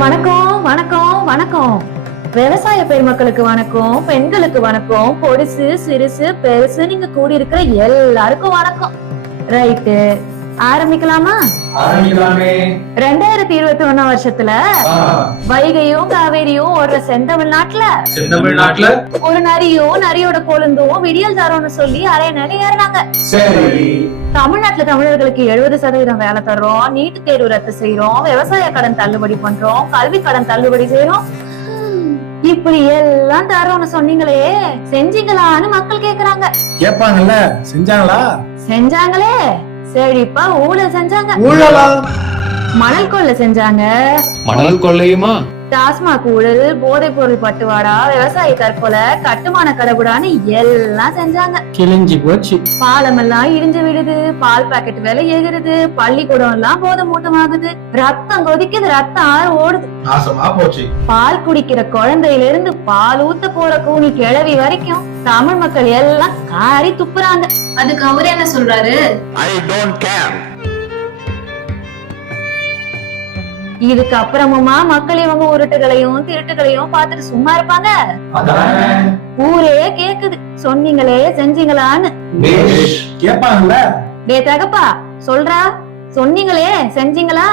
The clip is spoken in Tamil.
வணக்கம் வணக்கம் வணக்கம். விவசாய பெருமக்களுக்கு வணக்கம், பெண்களுக்கு வணக்கம், பொடிசு சிறுசு பெருசு நீங்க கூடி இருக்கிற எல்லாருக்கும் வணக்கம். ரைட்டு, ஆரம்பிக்கலாமா? 2021 வருஷத்துல வைகையும் காவேரியும் ஓடுற செந்தமிழ்நாட்டுல ஒரு நரியும் நரியோட கொழுந்தும் விடியல் தரோம்னு சொல்லி அரைய நிலை ஏறினாங்க. தமிழ்நாட்டுல தமிழர்களுக்கு 70% வேலை தர்றோம், நீட்டு தேர்வு ரத்து செய்யறோம், விவசாய கடன் தள்ளுபடி பண்றோம், கல்வி கடன் தள்ளுபடி செய்யறோம், இப்படி எல்லாம் தரோம்னு சொன்னீங்களே, செஞ்சீங்களான்னு மக்கள் கேக்குறாங்க. கேட்பாங்கல்ல, செஞ்சாங்களா? செஞ்சாங்களே. செழிப்பா ஊழல் செஞ்சாங்க. மணல் கொள்ளை செஞ்சாங்க. மணல் கொள்ளையுமா? டாஸ்மாக் ஊழல், போதைப் பொருள் பட்டுவாடா, விவசாய தற்கொலை, கட்டுமான கடவுடான்னு எல்லாம் செஞ்சாங்க. கிழிஞ்சி போச்சு. பாலம் எல்லாம் இடிஞ்சு விடுது, பால் பாக்கெட் விலை ஏறுது, பள்ளிக்கூடம் எல்லாம் போதை மூட்டமாகுது, ரத்தம் கொதிக்குது, ரத்தம் ஆறு ஓடுது. நாசமா போச்சு. பால் குடிக்கிற குழந்தையில இருந்து பால் ஊத்த போற கூனி கிழவி வரைக்கும் தமிழ் மக்கள் எல்லாம் காரி துப்புறாங்க. அதுக்கு அவரு என்ன சொல்றாரு? இதுக்கு அப்புறமுமா மக்கள் இவங்க உருட்டுகளையும் திருட்டுகளையும் பார்த்துட்டு சும்மா இருப்பாங்க? ஊரே கேக்குது, சொன்னீங்களே செஞ்சீங்களான்னு. கேட்பாங்கல்ல. டே தகப்பா, சொல்றா, சொன்னீங்களே செஞ்சீங்களா?